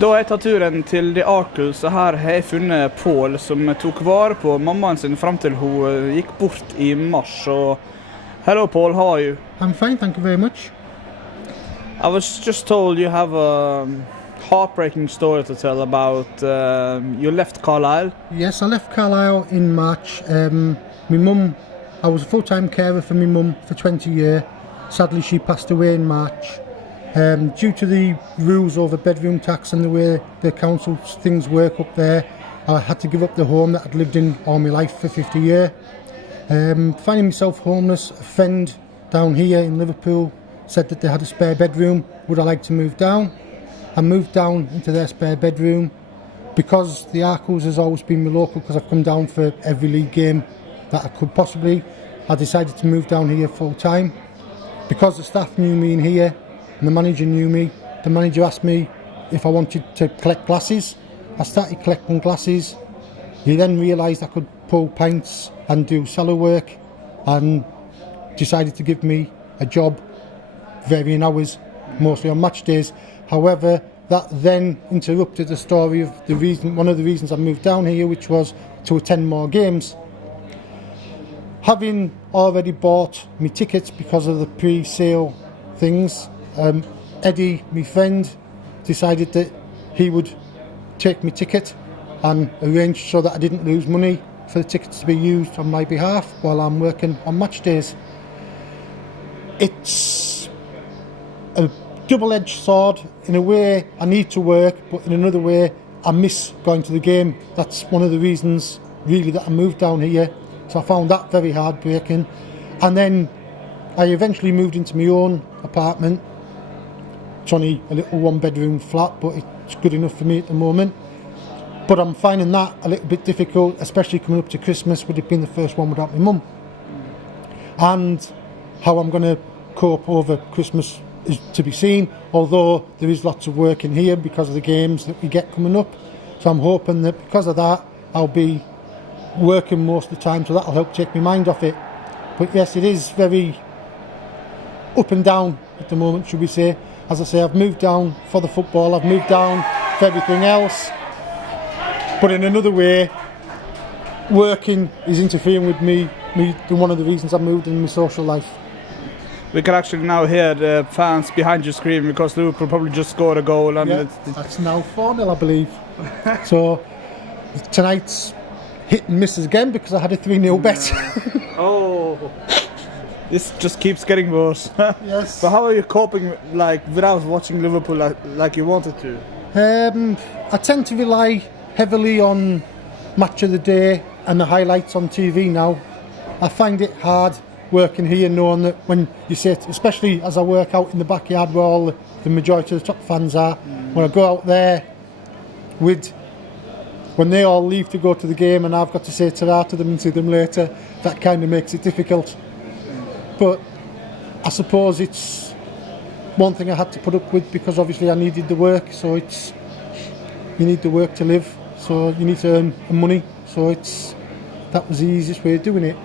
Da har jeg tatt turen til The Arcus, og her har jeg funnet Paul, som tok vare på mammaen sin frem til hun gikk bort i mars. Og hello Paul, how are you? I'm fine, thank you very much. I was just told you have a heartbreaking story to tell about you left Carlisle. Yes, I left Carlisle in March. My mum, I was a full-time carer for my mum for 20 years. Sadly, she passed away in March. Due to the rules over bedroom tax and the way the council things work up there, I had to give up the home that I'd lived in all my life for 50 years. Finding myself homeless, a friend down here in Liverpool said that they had a spare bedroom. Would I like to move down? I moved down into their spare bedroom. Because the Arcus has always been my local, because I've come down for every league game that I could possibly, I decided to move down here full time. Because the staff knew me in here and the manager knew me, the manager asked me if I wanted to collect glasses. I started collecting glasses. He then realised I could pull pints and do cellar work and decided to give me a job, varying hours, mostly on match days. However, that then interrupted the story of one of the reasons I moved down here, which was to attend more games. Having already bought my tickets because of the pre-sale things, Eddie, my friend, decided that he would take my ticket and arrange so that I didn't lose money for the tickets to be used on my behalf while I'm working on match days. It's a double-edged sword. In a way I need to work, but in another way I miss going to the game. That's one of the reasons really that I moved down here, so I found that very heartbreaking. And then I eventually moved into my own apartment. It's only a little one-bedroom flat, but it's good enough for me at the moment. But I'm finding that a little bit difficult, especially coming up to Christmas, with it being the first one without my mum. And how I'm going to cope over Christmas is to be seen, although there is lots of work in here because of the games that we get coming up. So I'm hoping that because of that I'll be working most of the time, so that'll help take my mind off it. But yes, it is very up and down at the moment, should we say. As I say, I've moved down for the football, I've moved down for everything else, but in another way working is interfering with me one of the reasons I moved in my social life. We can actually now hear the fans behind you screaming because Liverpool probably just scored a goal. And yeah, that's now 4-0, I believe. So tonight's hit and misses again because I had a 3-0 bet. Oh, this just keeps getting worse. Yes. But how are you coping, like, without watching Liverpool like you wanted to? I tend to rely heavily on match of the day and the highlights on TV now. I find it hard working here, knowing that when you sit, especially as I work out in the backyard where all the majority of the top fans are, when I go out there when they all leave to go to the game and I've got to say ta-ra to them and see them later, that kind of makes it difficult. But I suppose it's one thing I had to put up with because obviously I needed the work, so you need the work to live, so you need to earn money, so that was the easiest way of doing it.